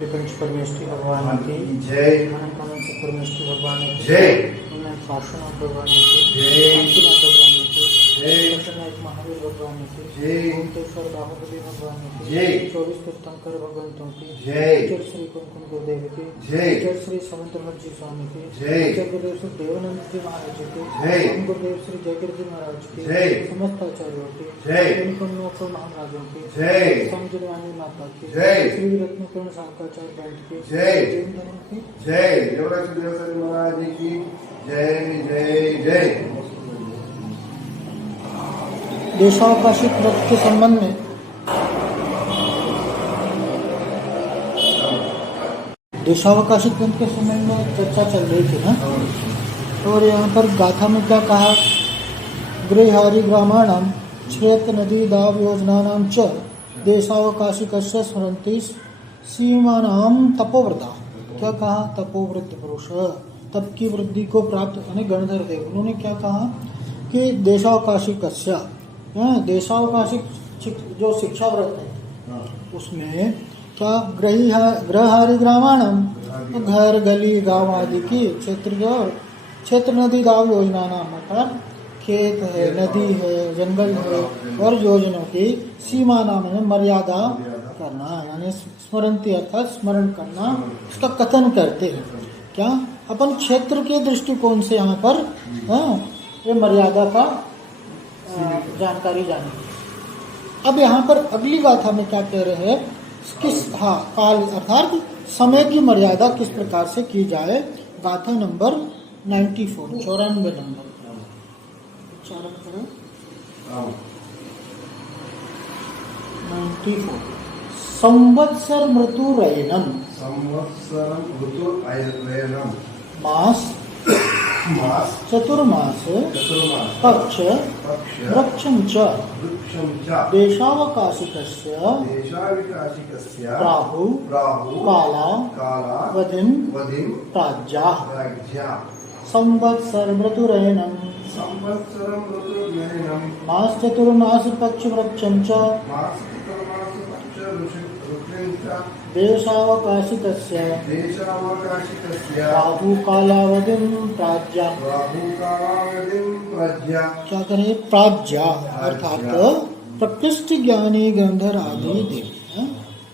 पंच परमेष्ठी भगवान की जय। अनंत परमेष्ठी भगवान की जय। शाश्वनाथ भगवान की जय। काशीनाथ भगवान की जय। दक्षिणायक महावीर भगवान की जय। ओंकेश्वर बाहुबली भगवान की जय। 24 तीर्थंकर भगवंतों की जय। जय श्री कुमकुम गुरुदेव की जय। जय श्री समंतमठ जी स्वामी की जय। जय गुरुदेव श्री देवानंद जी महाराज जी की जय। हम गुरुदेव श्री जयगिर जी महाराज की जय। समस्त आचार्यों की जय। उनको महाराजों की जय। समझवानी माता की जय। श्री रत्नपूर्ण शांकाचार्य पंत की जय। जैन धर्म की जय। देवराज देवसर महाराज जी की जय जय जय। देशावकाशी व्रत के संबंध में देशावकाशी ग्रंथ के संबंध में चर्चा चल रही थी ना। और यहाँ पर गाथा में क्या कहा, गृहारी ग्रामाणाम क्षेत्र नदी दाव योजनानाम च देशावकाशिकस्य स्मरन्ति सीमानाम तपोव्रता। क्या कहा, तपोवृत्त पुरुष तप की वृद्धि को प्राप्त यानी गणधर देव। उन्होंने क्या कहा कि देशावकाशिकस्य देशावकाशिक जो शिक्षा व्रत है उसमें क्या गृहारी ग्रामाणम घर गली गांव आदि की क्षेत्र नदी गांव योजना नाम मतलब खेत है, नदी है, जंगल है और योजनाओं की सीमा नाम है मर्यादा करना, यानी स्मरणती अर्थात स्मरण करना, उसका कथन करते हैं। क्या अपन क्षेत्र के दृष्टिकोण से यहाँ पर ये मर्यादा का जानकारी जानी। अब यहाँ पर अगली गाथा में क्या कह रहे हैं, किस काल अर्थात समय की मर्यादा किस प्रकार से की जाए। गाथा नंबर 94 94 नंबर उच्चारण करें। 94 संवत्सर मृतुरयनम मास चतुर्मास पक्ष वृक्षं च देशावकाशिकस्य प्राहु काला वधिं प्राज्ञाः संवत्सर मृतुरयनम मास चतुर्मास पक्ष वृक्षं च देशावकाशिकस्य प्राहु कालावधिं प्राज्ञा। क्या करें, प्राज्ञा अर्थात प्रकृष्ट ज्ञानी गंधर आदि देव।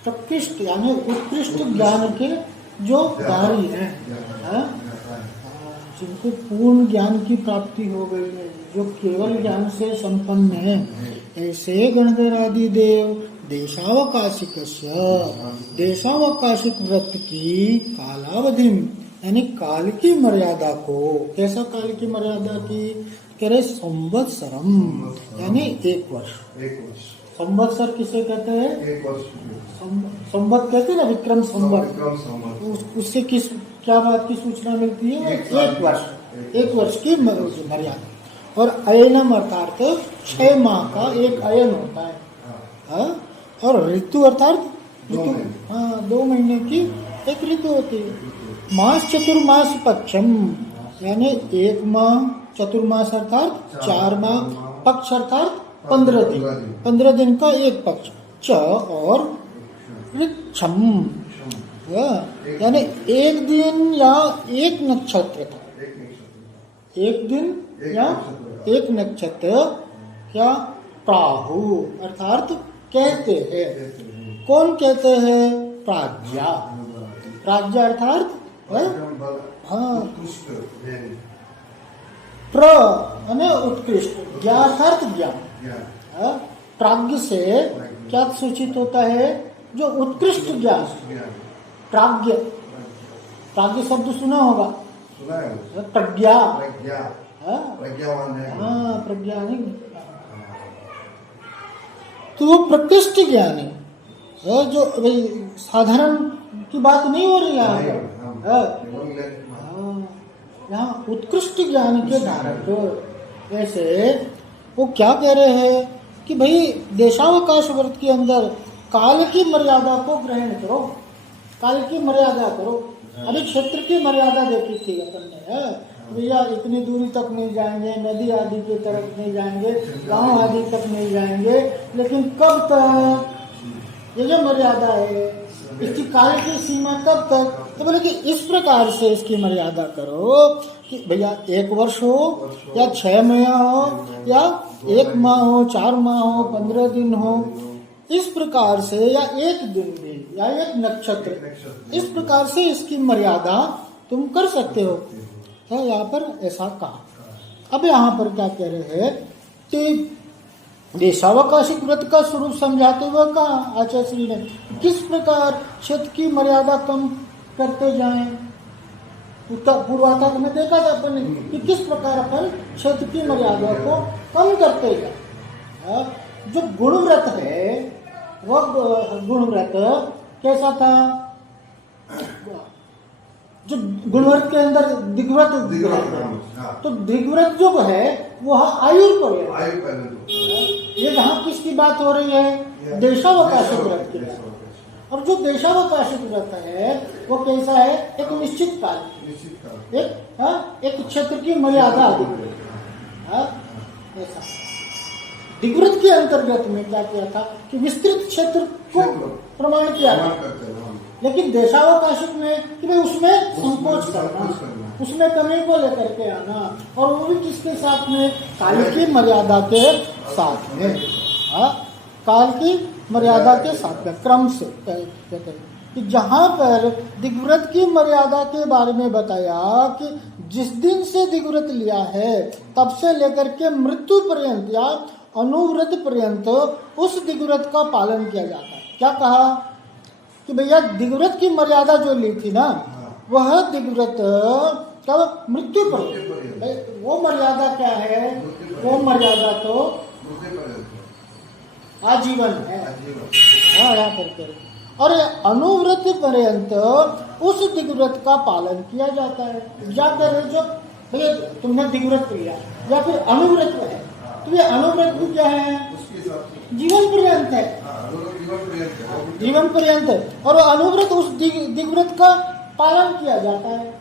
प्रकृष्ट यानी उत्कृष्ट ज्ञान के जो कार्य हैं, जिनको पूर्ण ज्ञान की प्राप्ति हो गई है, जो केवल ज्ञान से संपन्न है, ऐसे गणधर आदि देव देशावकाशिक व्रत की कालावधि यानी काल की मर्यादा को, कैसा काल की मर्यादा की कह रहे, संवत्सरम यानी 1 वर्ष। संवत्सर किसे कहते हैं, संवत कहते हैं ना, विक्रम संवत। उससे क्या बात की सूचना मिलती है, 1 वर्ष की मर्यादा। और अयनम अर्थात 6 माह का एक अयन होता है। और ऋतु अर्थात 2 महीने की एक ऋतु होती है। मास चतुर्मास पक्षम यानी 1 माह, चतुर्मास अर्थात 4 माह, पक्ष अर्थात 15 दिन का एक पक्ष, च और वृक्षम यानी 1 दिन या 1 नक्षत्र का, 1 दिन या 1 नक्षत्र। क्या, प्राहु अर्थात कहते हैं। कौन कहते हैं, प्राज्ञा। प्राज्ञा अर्थात प्र यानी उत्कृष्ट, ज्ञान अर्थात ज्ञान। प्राज्ञ से क्या सूचित होता है, जो उत्कृष्ट ज्ञान। प्राज्ञ, प्राज्ञ शब्द सुना होगा, प्रज्ञा, प्रज्ञा नहीं, तो वो प्रकृष्ट ज्ञानी है, जो साधारण की बात नहीं हो रही यहाँ उत्कृष्ट ज्ञान के धारक। ऐसे वो क्या कह रहे हैं कि भाई देशावकाश व्रत के अंदर काल की मर्यादा को ग्रहण करो, काल की मर्यादा करो। अभी क्षेत्र की मर्यादा देखी थी अपन ने, भैया इतनी दूरी तक नहीं जाएंगे, नदी आदि की तरफ नहीं जाएंगे, गांव आदि तक नहीं जाएंगे, लेकिन कब तक, ये जो मर्यादा है इसकी काल की सीमा कब तक? तो बोले कि इस प्रकार से इसकी मर्यादा करो कि भैया 1 वर्ष हो या 6 महीना हो या 1 माह हो, 4 माह हो, 15 दिन हो, इस प्रकार से, या 1 दिन भी, या 1 नक्षत्र, इस प्रकार से इसकी मर्यादा तुम कर सकते हो। तो यहाँ पर ऐसा कहा। अब यहाँ पर क्या कह रहे हैं कि देशावकाशिक व्रत का स्वरूप समझाते हुए कहा आचार्य श्री ने किस प्रकार शत की मर्यादा कम करते जाएं। पूर्वार्ध में देखा था अपन ने कि किस प्रकार अपन शत की मर्यादा को कम करते जाए। जो गुणव्रत है वह गुणव्रत कैसा था? जो गुणव्रत के अंदर दिग्व्रत, तो दिग्व्रत जो है वह आयु पर, ये जहाँ किसकी बात हो रही है? देशावकाशिक व्रत की। और जो देशावकाशिक व्रत है वो कैसा है? एक निश्चित काल, एक क्षेत्र की मर्यादा अधिक। ऐसा दिग्व्रत के अंतर्गत में क्या किया था कि विस्तृत क्षेत्र को प्रमाण किया था, लेकिन देशावकाशिक में कि भाई उसमें संकोच करना, उसमें कमी को लेकर के आना, और वो भी किसके साथ में? काल की मर्यादा के साथ में। काल की मर्यादा के साथ में क्रम से कहते हैं कि जहां पर दिग्व्रत की मर्यादा के बारे में बताया कि जिस दिन से दिग्व्रत लिया है तब से लेकर के मृत्यु पर्यंत या अनुव्रत पर्यंत उस दिग्व्रत का पालन किया जाता है। क्या कहा कि भैया दिग्व्रत की मर्यादा जो ली थी ना, वह दिग्व्रत कब? मृत्यु पर्यंत। वो मर्यादा क्या है? वो मर्यादा तो आजीवन है। हाँ, यहाँ पर और अनुव्रत पर्यंत उस दिग्व्रत का पालन किया जाता है। या कर जो भैया तुमने दिग्व्रत लिया या फिर अनुव्रत है, तो ये अनुव्रत भी क्या है? जीवन पर्यंत है, जीवन पर्यंत है। और अनुव्रत उस दिग्व्रत का पालन किया जाता है।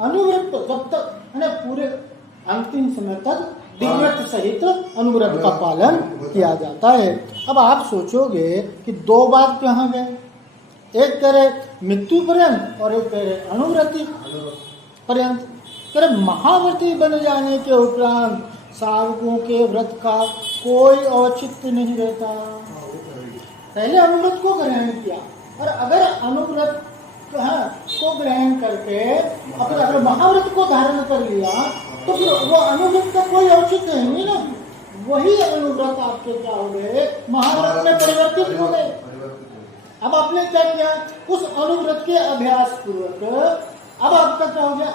अनुव्रत जब तक है पूरे अंतिम समय तक दिग्व्रत सहित अनुव्रत का पालन किया जाता है। अब आप सोचोगे कि 2 बात कहाँ गए? एक करे मृत्यु पर्यंत और एक करे अनुव्रति पर्यंत। करे महाव्रती बन जाने के उपरांत साधकों के व्रत का कोई औचित्य नहीं रहता। पहले अनुव्रत को ग्रहण किया, और अगर अनुव्रत को ग्रहण करके अगर महाव्रत को धारण कर लिया तो फिर वो अनुव्रत का कोई औचित्य है नहीं ना। वही अनुव्रत आपके क्या हो गए? महाव्रत में परिवर्तित हो गए। अब आपने क्या किया? उस अनुव्रत के अभ्यास पूर्वक अब आपका क्या हो गया?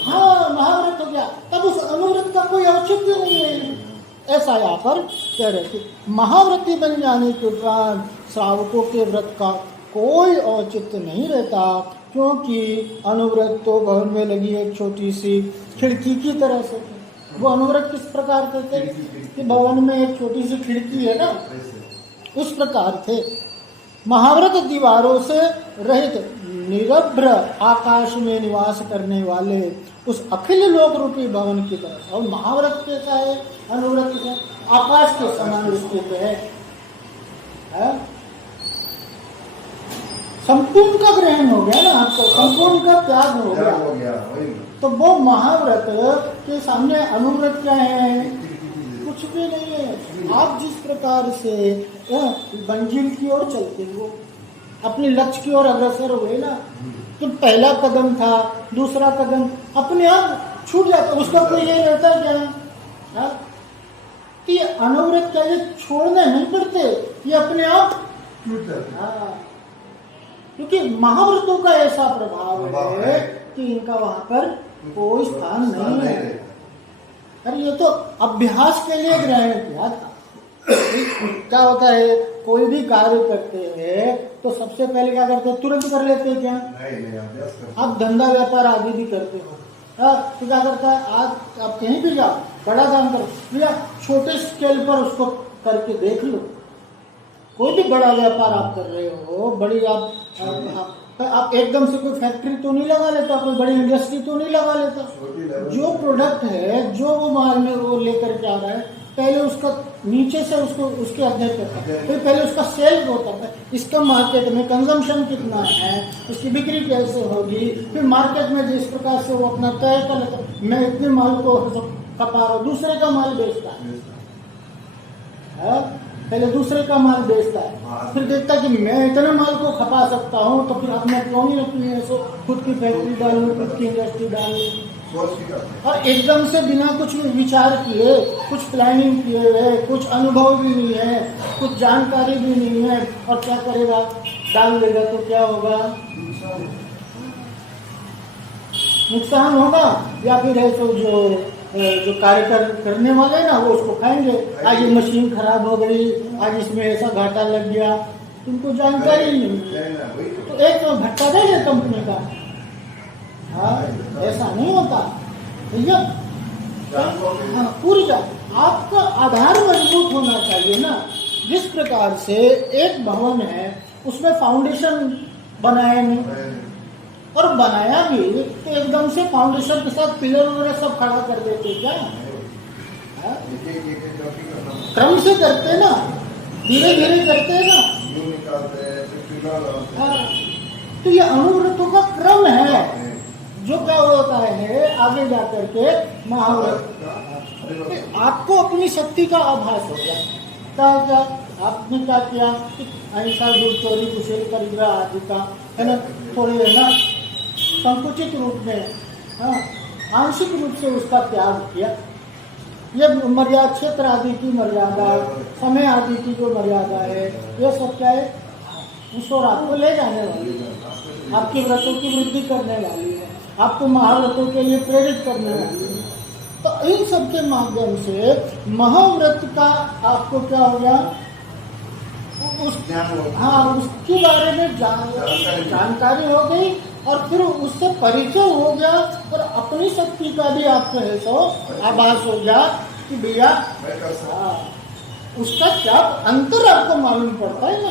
हाँ, महाव्रत हो गया। तब उस अनुव्रत का कोई औचित्य नहीं है। ऐसा यहाँ पर कह रहे थे। महाव्रती बन जाने के उपरांत श्रावकों के व्रत का कोई औचित्य नहीं रहता, क्योंकि अनुव्रत तो भवन में लगी एक छोटी सी खिड़की की तरह से। वो अनुव्रत किस प्रकार के थे कि भवन में एक छोटी सी खिड़की है ना, उस प्रकार थे। महाव्रत दीवारों से रहित निरभ्र आकाश में निवास करने वाले उस अखिल लोक रूपी भवन की तरफ। और महाव्रत कैसा है? अनुव्रत से आकाश के समान स्थित है। संपूर्ण का ग्रहण हो गया ना आपको, संपूर्ण का त्याग हो गया। तो वो महाव्रत के सामने अनुव्रत क्या है? कुछ भी नहीं है। आप जिस प्रकार से मंजिल की ओर चलते हो, अपने लक्ष्य की ओर अग्रसर हुए ना, तो पहला कदम था, दूसरा कदम अपने आप छूट जाता, उसका कोई ये रहता क्या? कि ये अनुव्रत क्या ये छोड़ने नहीं पड़ते, ये अपने आप छूट जाते। क्योंकि महाव्रतों का ऐसा प्रभाव है कि इनका वहां पर कोई स्थान नहीं है। अरे ये तो अभ्यास के लिए ग्रहण किया था। क्या होता है, कोई भी कार्य करते हैं तो सबसे पहले क्या करते हैं? तुरंत कर लेते हैं क्या? आप धंधा व्यापार आदि भी करते हो, तो क्या करता है? आज आप कहीं भी जाओ, बड़ा काम करो भैया, छोटे स्केल पर उसको करके देख लो। कोई भी बड़ा व्यापार आप कर रहे हो, बड़ी आप एकदम से कोई फैक्ट्री तो नहीं लगा लेता, कोई बड़ी इंडस्ट्री तो नहीं लगा लेता। जो प्रोडक्ट है, जो वो माल में वो लेकर के आ रहा है, पहले उसका नीचे से उसको उसके अध्ययन करता है, फिर पहले उसका सेल ग्रो करता है, इसका मार्केट में कंजम्पशन कितना है, इसकी बिक्री कैसे होगी, फिर मार्केट में जिस प्रकार से वो अपना तय कर लेता है, मैं इतने माल को खपा रहा हूँ, दूसरे का माल बेचता है, पहले दूसरे का माल बेचता है, फिर देखता है कि मैं इतने माल को खपा सकता हूँ, तो फिर अपने क्यों नहीं रखनी है, सो खुद की फैक्ट्री डालूं, खुद की इंडस्ट्री डालूं, और एकदम से बिना कुछ विचार किए, कुछ प्लानिंग किए हुए, कुछ अनुभव भी नहीं है, कुछ जानकारी भी नहीं है, और क्या करेगा, डाल देगा तो क्या होगा, नुकसान होगा, या फिर है तो जो कार्य करने वाले ना वो उसको खाएंगे, आज ये मशीन खराब हो गई, आज इसमें ऐसा घाटा लग गया, तुमको जानकारी नहीं है, तो एक तो घाटा देंगे कंपनी का। हाँ, ऐसा नहीं होता भैया। हाँ, ऊर्जा आपका आधार मजबूत होना चाहिए ना। जिस प्रकार से एक भवन है उसमें फाउंडेशन बनाया नहीं, और बनाया भी तो एकदम से फाउंडेशन के साथ पिलर वगैरह सब खड़ा कर देते क्या? क्रम से करते ना, धीरे धीरे करते ना। तो ये अनुव्रतों का क्रम है, जो क्या होता है आगे जाकर के महाव्रत। आपको अपनी शक्ति का आभास हो गया, क्या आपने क्या किया, अहिंसा, दूध, चोरी, कुशल, परिग्रह आदि का है ना, थोड़े है ना संकुचित रूप में, हाँ, आंशिक रूप से उसका त्याग किया। ये मर्यादा, क्षेत्र आदि की मर्यादा, समय आदि की जो मर्यादा है, ये सब क्या है, ईश्वर आपको ले जाने वाली है, आपकी व्रतों की वृद्धि करने वाली है, आपको महाव्रतों के लिए प्रेरित करने वाली है। तो इन सब के माध्यम से महाव्रत का आपको क्या हो गया, हाँ, उसके बारे में जानकारी हो गई, और फिर उससे परिचय हो गया, और अपनी शक्ति का भी आपको है सो आभास हो गया कि भैया उसका क्या अंतर आपको मालूम पड़ता है ना।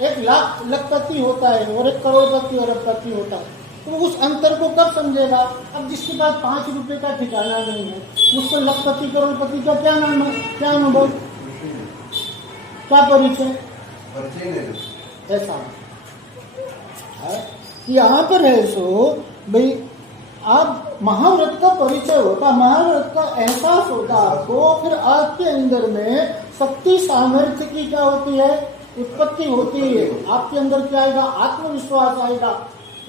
एक लाखपति होता है और एक करोड़पति और अरबपति होता है, तो उस अंतर को कब समझेगा? अब जिसके पास 5 रुपए का ठिकाना नहीं है, उसको लाखपति करोड़पति का क्या नाम है, क्या अनुभव, क्या परिचय? ऐसा यहाँ पर है सो भाई, आप महाव्रत का परिचय होता, महाव्रत का एहसास होता आपको, फिर आपके अंदर में शक्ति सामर्थ्य की क्या होती है, उत्पत्ति होती है। आपके अंदर क्या आएगा, आत्मविश्वास आएगा,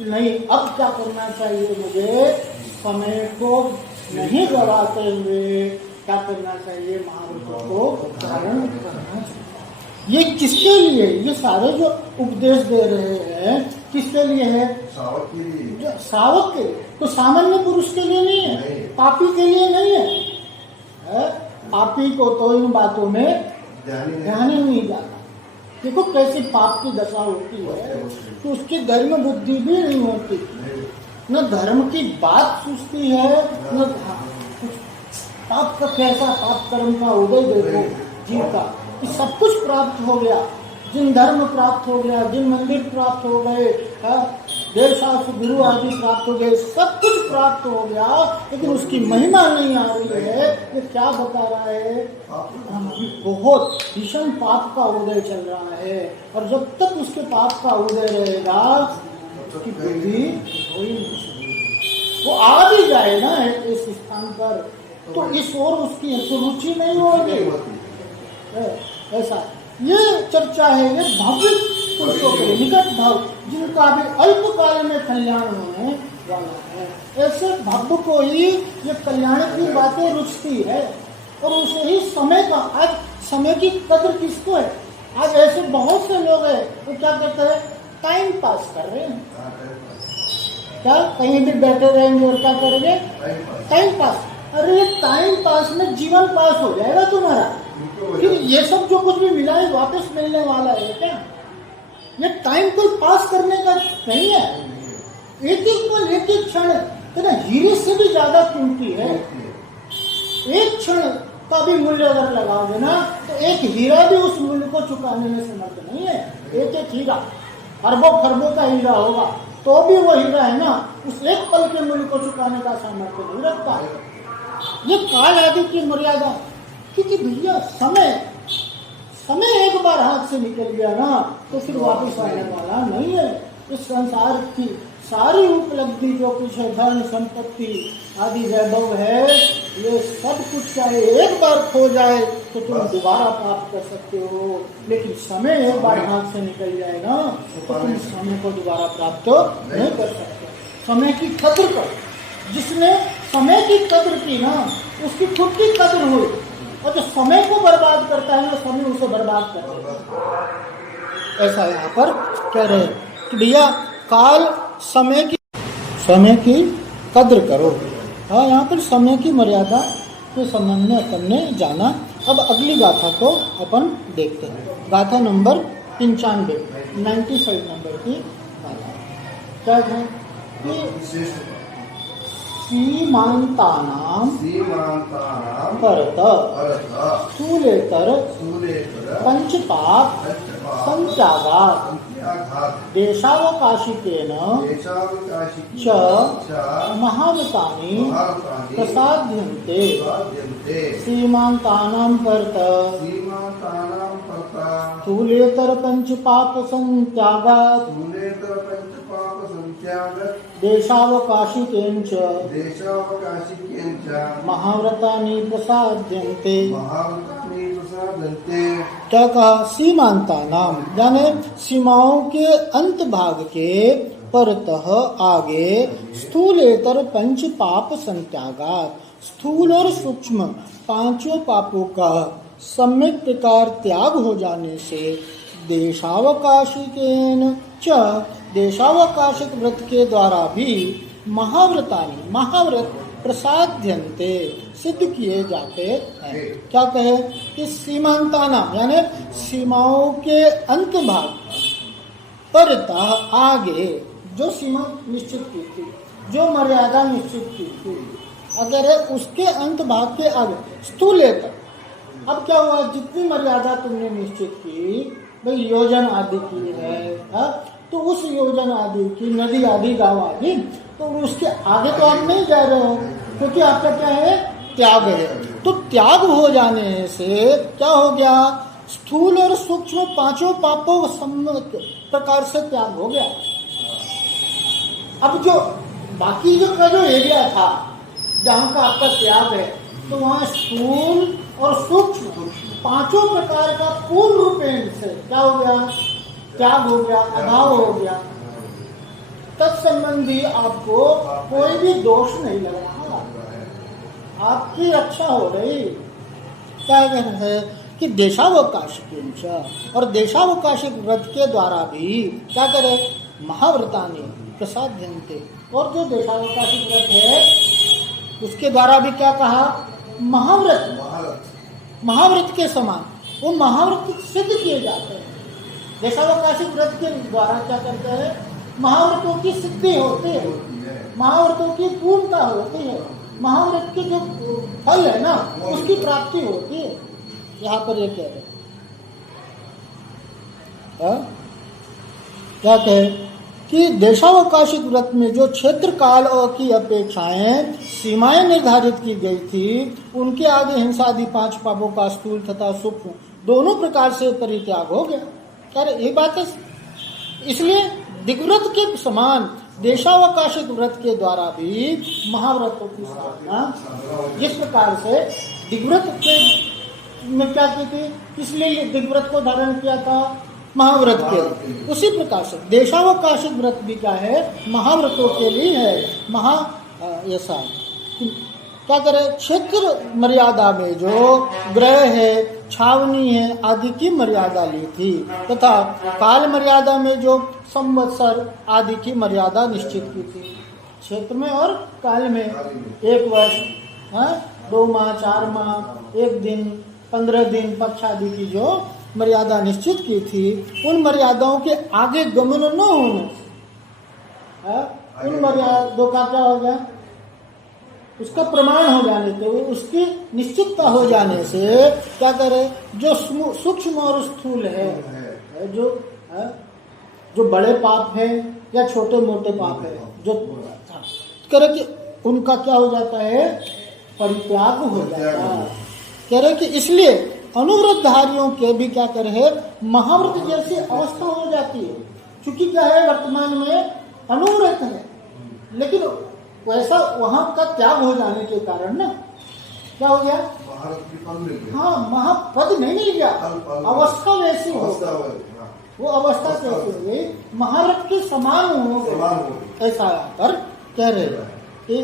नहीं अब क्या करना चाहिए मुझे, समय को नहीं गवाते हुए क्या करना चाहिए, महाव्रत को धारण करना चाहिए। ये किसके लिए, ये सारे जो उपदेश दे रहे हैं किसके लिए है, सावक के लिए, सावक के, तो सामान्य पुरुष के लिए नहीं है, पापी के लिए नहीं है। पापी को तो इन बातों में ध्यान ही नहीं जाता। देखो कैसी पाप की दशा होती है, तो उसकी धर्म बुद्धि भी नहीं होती, न धर्म की बात सूझती है, न पाप का कैसा पाप कर्म का उदय देखो जीव का, कि सब कुछ प्राप्त हो गया, जिन धर्म प्राप्त हो गया, जिन मंदिर प्राप्त हो गए, देव शास्त्र गुरु आदि प्राप्त हो गए, सब कुछ प्राप्त हो गया, लेकिन उसकी महिमा नहीं आ रही है। ये क्या बता रहा है, बहुत भीषण पाप का उदय चल रहा है, और जब तक उसके पाप का उदय रहेगा उसकी बुद्धि हो ही नहीं सकती। वो आ भी जाए ना इस स्थान पर, तो इस ओर उसकी रुचि नहीं होगी। ऐसा ये चर्चा है, ये भव्य पुरुषों के लिए निकट भाव, जिनका भी अल्प काल में कल्याण होने वाला है, ऐसे भव्य को ही ये कल्याण की बातें रुचती है, और उसे ही समय का, आज समय की कदर किसको है? आज ऐसे बहुत से लोग हैं वो क्या करते हैं, टाइम पास कर रहे हैं, क्या कहीं भी बैठे रहेंगे और क्या करेंगे, टाइम पास। अरे टाइम पास में जीवन पास हो जाएगा तुम्हारा, फिर ये सब जो कुछ भी मिला है वापस मिलने वाला है क्या? ये टाइम कोई पास करने का नहीं है, एक एक पल, एक एक क्षण तेरा हीरे से भी ज्यादा कीमती है। एक क्षण का भी मूल्य अगर लगाओगे ना, तो एक हीरा भी उस मूल्य को चुकाने में समर्थ नहीं है। एक एक हीरा, अरबों खरबों का हीरा होगा तो भी वो हीरा है ना, उस एक पल के मूल्य को चुकाने का सामर्थ्य नहीं रखता। ये काल आदि की मर्यादा, क्योंकि भैया समय एक बार हाथ से निकल गया ना तो फिर वापस आने वाला नहीं है। इस संसार की सारी उपलब्धि जो कुछ है, धन संपत्ति आदि वैभव है, ये सब कुछ चाहे एक बार खो जाए तो तुम दोबारा प्राप्त कर सकते हो, लेकिन समय एक बार हाथ से निकल जाए ना तो तुम समय को दोबारा प्राप्त नहीं कर सकते। समय की कद्र करो। जिसने समय की कद्र की ना उसकी खुद की कद्र हुई, और जो समय को बर्बाद करता है ना समय उसे बर्बाद करता है। ऐसा यहाँ पर कह रहे हैं कि भैया काल समय की कद्र करो। हाँ, यहाँ पर समय की मर्यादा के संबंध में अपन ने जाना। अब अगली गाथा को अपन देखते हैं। गाथा नंबर 95 नंबर की गाथा क्या है कि सीमांतानां परत स्थूलेतर पंचपाप संत्यागात् देशावकाशिकेन च महावृतानि प्रसाद्यन्ते। सीमांतानां परत स्थूलेतर पंचपाप संत्यागात् देशावकाशिकेन च महाव्रतानि प्रसाद्यन्ते। क्या कहा? सीमांता नाम यानी सीमाओं के अंत भाग के परतः आगे स्थूलेतर पंच पाप संत्यागात् स्थूल और सूक्ष्म पांचों पापों का सम्यक प्रकार त्याग हो जाने से देशावकाशिकेन च देशावकाशिक व्रत के द्वारा भी महाव्रत प्रसाद्यन्ते सिद्ध किए जाते हैं। क्या कहे कि सीमांताना यानी सीमाओं के अंत भाग परतः आगे जो सीमा निश्चित की थी, जो मर्यादा निश्चित की थी, अगर उसके अंत भाग के आगे स्थूलेतर। अब क्या हुआ? जितनी मर्यादा तुमने निश्चित की, भाई योजन आदि की है, तो उस योजन आदि की नदी आदि गांव आदि, तो उसके आगे तो आप नहीं जा रहे हो, क्योंकि आपका क्या है? त्याग है। तो त्याग हो जाने से क्या हो गया? स्थूल और सूक्ष्म पांचों पापों प्रकार से त्याग हो गया। अब जो बाकी जो एरिया था जहाँ का आपका त्याग है, तो वहाँ स्थूल और सूक्ष्म पांचों प्रकार का पूर्ण रूपेण से क्या हो गया? त्याग हो गया, अभाव हो गया। तत्संबंधी आपको कोई भी दोष नहीं लग रहा, आपकी रक्षा हो रही। क्या है कि देशावकाशिक और देशावकाशिक व्रत के द्वारा भी क्या करे? महाव्रतानि प्रसाद्यन्ते। और जो देशावकाशिक व्रत है उसके द्वारा भी क्या कहा? महाव्रत के समान वो महाव्रत सिद्ध किए जाते हैं। देशावकाशिक व्रत के द्वारा क्या करते हैं? महाव्रतों की सिद्धि होती है, महाव्रतों की पूर्णता होती है, महाव्रत के जो फल है ना उसकी प्राप्ति होती है। यहाँ पर ये कह रहे क्या कहे कि देशावकाशिक व्रत में जो क्षेत्र काल की अपेक्षाएं सीमाएं निर्धारित की गई थी, उनके आगे हिंसा आदि पांच पापों का स्थूल तथा सूक्ष्म दोनों प्रकार से परित्याग हो गया। क्या ये बात है? इसलिए दिग्व्रत के समान देशावकाशिक व्रत के द्वारा भी महाव्रतों की साधना, जिस प्रकार से दिग्व्रत के में क्या की थी, इसलिए दिग्व्रत को धारण किया था महाव्रत के, उसी प्रकार से देशावकाशिक व्रत भी क्या है? महाव्रतों के लिए है। ऐसा क्या करे? क्षेत्र मर्यादा में जो ग्रह है, छावनी है आदि की मर्यादा ली थी, तथा काल मर्यादा में जो संवत्सर आदि की मर्यादा निश्चित की थी। क्षेत्र में और काल में 1 वर्ष, 2 माह, 4 माह, 1 दिन, 15 दिन, पक्ष आदि की जो मर्यादा निश्चित की थी, उन मर्यादाओं के आगे गमन न होने से उन मर्यादाओं का क्या हो गया? उसका प्रमाण हो जाने से, उसकी निश्चितता हो जाने से क्या करे? जो सूक्ष्म और स्थूल है, जो बड़े पाप है या छोटे मोटे पाप है, जो करे कि उनका क्या हो जाता है? परित्याग हो जाता है। कह रहे कि इसलिए अनुव्रतधारियों के भी क्या करे, महाव्रत जैसी अवस्था हो जाती है। क्योंकि क्या है, वर्तमान में अनुव्रत है, लेकिन वैसा वहां का त्याग हो जाने के कारण ना क्या हो गया, हाँ महापद नहीं मिल गया, अवस्था वैसी हो, वो अवस्था कैसे हो गई, महाव्रत के समान हो गए, ऐसा यहाँ पर कह रहे कि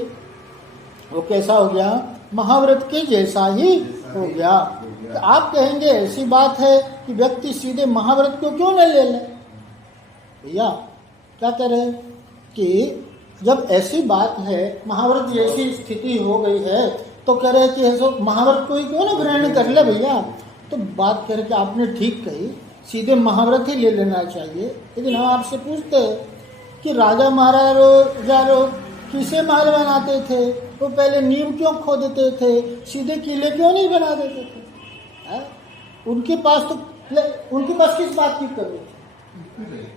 वो कैसा हो गया, महाव्रत के जैसा ही हो गया। तो आप कहेंगे ऐसी बात है कि व्यक्ति सीधे महाव्रत को क्यों न ले ले। भैया क्या कह रहे कि जब ऐसी बात है, महाव्रत जैसी स्थिति हो गई है, तो कह रहे कि ऐसा महाव्रत को ही क्यों ना ग्रहण कर ले भैया। तो बात कह रहे कि आपने ठीक कही, सीधे महाव्रत ही ले लेना चाहिए। लेकिन हम आपसे पूछते हैं कि राजा महाराजा किसे महल बनाते थे, वो पहले नींव क्यों खोदते थे, सीधे किले क्यों नहीं बना देते थे? उनके पास किस बात की कमी थी?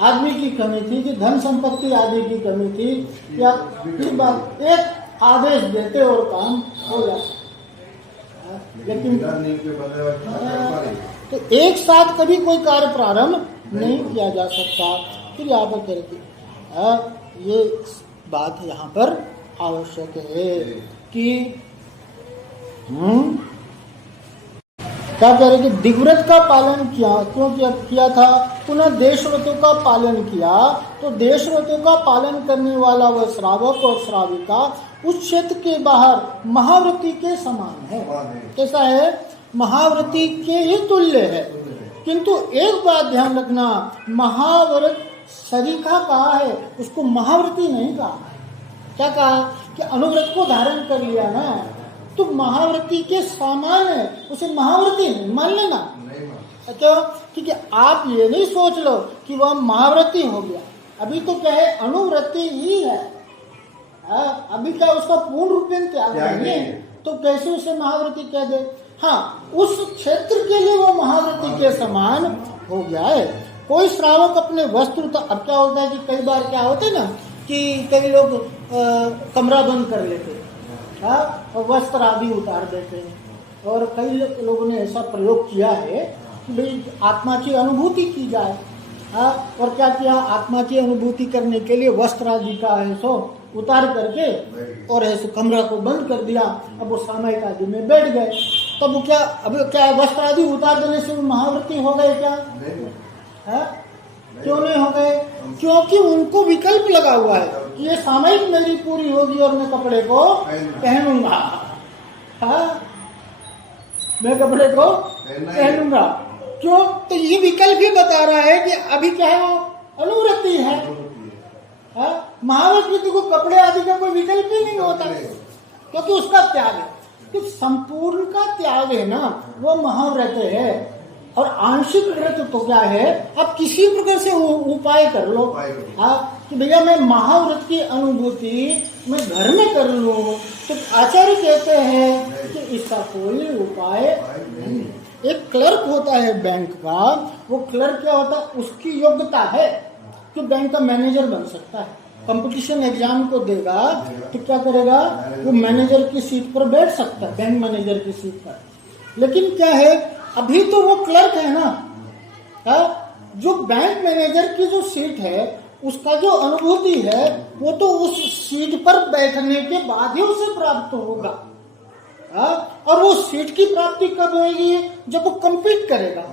आदमी की कमी थी कि धन संपत्ति आदि की कमी थी, या फिर बात एक आदेश देते और काम हो जाता। लेकिन तो एक साथ कभी कोई कार्य प्रारंभ नहीं किया जा सकता। फिर यहाँ पर करके ये बात यहाँ पर आवश्यक है कि क्या कह रहे कि दिग्व्रत का पालन किया, क्यों किया था, पुनः देशव्रतों का पालन किया। तो देशव्रतों का पालन करने वाला वह श्रावक और श्राविका उस क्षेत्र के बाहर महाव्रती के समान है। कैसा है, महाव्रती के ही तुल्य है। किंतु एक बात ध्यान रखना, महाव्रत सरीखा कहा है, उसको महाव्रती नहीं कहा। क्या कहा कि अनुव्रत को धारण कर लिया ना, तो महाव्रती के समान है, उसे महाव्रती नहीं मान लेना। क्यों? क्योंकि आप ये नहीं सोच लो कि वह महाव्रती हो गया, अभी तो क्या है, अनुव्रती ही है। अभी क्या उसका पूर्ण रूप में त्याग नहीं है, तो कैसे उसे महाव्रती कह दे? हाँ, उस क्षेत्र के लिए वो महाव्रती के समान हो गया है। कोई श्रावक अपने वस्त्र, अब क्या होता है कि कई बार क्या होता है ना कि कई लोग कमरा बंद कर लेते हैं, और वस्त्र आदि उतार देते हैं। और कई लोगों ने ऐसा प्रयोग किया है कि भाई आत्मा की अनुभूति की जाए। और क्या किया, आत्मा की अनुभूति करने के लिए वस्त्र आदि का है सो उतार करके और ऐसे कमरा को बंद कर दिया। अब वो सामयिक आदि में बैठ गए, तब वो क्या, अब क्या वस्त्र आदि उतार देने से वो महाव्रती हो गए क्या? क्यों नहीं हो गए? क्योंकि उनको विकल्प लगा हुआ है कि ये सामयिक मेरी पूरी होगी और मैं कपड़े को पहनूंगा। मैं कपड़े को पहनूंगा। क्यों? तो ये विकल्प ही बता रहा है कि अभी क्या है, वो अनुव्रती है। महाव्रती को कपड़े आदि का कोई विकल्प ही नहीं होता, क्योंकि उसका त्याग है। कि संपूर्ण का त्याग है ना, वो महाव्रत है। और आंशिक व्रत तो क्या है, आप किसी प्रकार से उपाय कर लो कि भैया मैं महाव्रत की अनुभूति मैं घर में कर लूं, तो आचार्य कहते हैं कि इसका कोई उपाय नहीं। एक क्लर्क होता है बैंक का, वो क्लर्क क्या होता है, उसकी योग्यता है कि बैंक का मैनेजर बन सकता है। कंपटीशन एग्जाम को देगा तो क्या करेगा, वो मैनेजर की सीट पर बैठ सकता है, बैंक मैनेजर की सीट पर। लेकिन क्या है, अभी तो वो क्लर्क है ना, जो बैंक मैनेजर की जो सीट है उसका जो अनुभूति है वो तो उस सीट पर बैठने के बाद ही उसे प्राप्त होगा। और वो सीट की प्राप्ति कब होगी, जब वो कंपीट करेगा,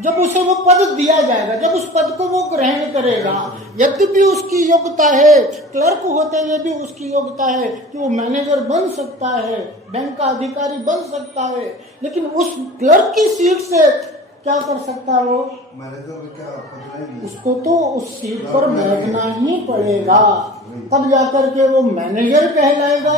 जब उसे वो पद दिया जाएगा, जब उस पद को वो ग्रहण करेगा। यद्यपि उसकी योग्यता है, क्लर्क होते हुए भी उसकी योग्यता है कि वो मैनेजर बन सकता है, बैंक का अधिकारी बन सकता है, लेकिन उस क्लर्क की सीट से क्या कर सकता है वो, उसको तो उस सीट पर बैठना ही पड़ेगा, तब जाकर के वो मैनेजर कहलाएगा।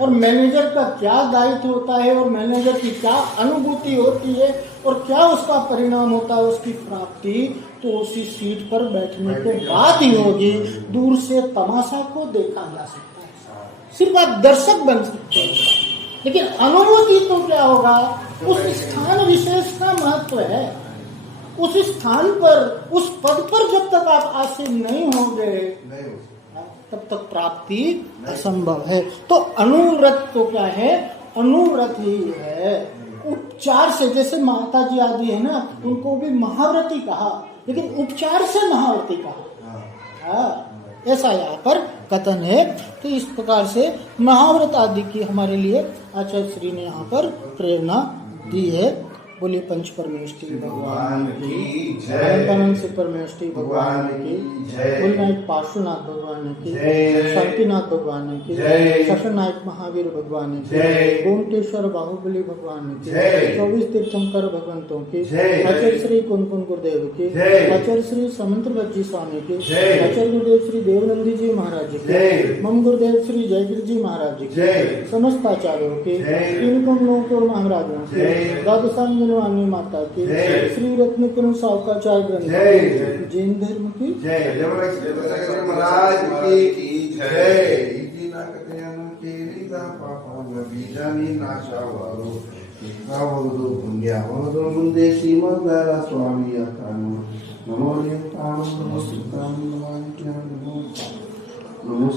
और मैनेजर का क्या दायित्व होता है, और मैनेजर की क्या अनुभूति होती है, और क्या उसका परिणाम होता है, उसकी प्राप्ति तो उसी सीट पर बैठने के बाद ही होगी। दूर से तमाशा को देखा जा सकता है, सिर्फ आप दर्शक बन सकते हैं, लेकिन अनुभूति तो क्या होगा, उस स्थान विशेष का महत्व है। उस स्थान पर, उस पद पर जब तक आप आसीन नहीं होंगे तब तक प्राप्ति असंभव है। तो अनुव्रत तो क्या है, अनुव्रत ही है। उपचार से, जैसे माता जी आदि है ना, उनको भी महाव्रती कहा, लेकिन उपचार से महाव्रती कहा। हाँ, ऐसा यहाँ पर कथन है। तो इस प्रकार से महाव्रत आदि की हमारे लिए आचार्य श्री ने यहाँ पर प्रेरणा दी है। बोलिए पंच परमेष्टि भगवान की जय, अनंतानंद से परमेष्टि भगवान की जय, कुलनायक पार्श्वनाथ भगवान की जय, शांतिनाथ भगवान की जय, शशनायक महावीर भगवान की जय, गोमटेश्वर बाहुबली भगवान की जय, 24 तीर्थंकर भगवंतों की जय, आचार्य श्री कुनकुन गुरुदेव की जय, आचार्य श्री समंत्र बज्जी स्वामी की जय, आचार्य गुरुदेव श्री देवनंदी जी महाराज की जय, मम गुरुदेव श्री जयगिर जी महाराज की जय, समस्त आचार्यों की, तीन कमलों महाराजों की, द्वादशांग माता की, श्री रत्न कुंज सावकाचार्य ग्रंथ, जैन धर्म की जय, महाराज की जय। इति ना कथयन केलिदा पापान बीजानि नाशावारो इकावदु पुण्यवदु मुंदे श्रीमद् स्वामी अकानु नमो देवतां नमो सुतां नमो नमो नमो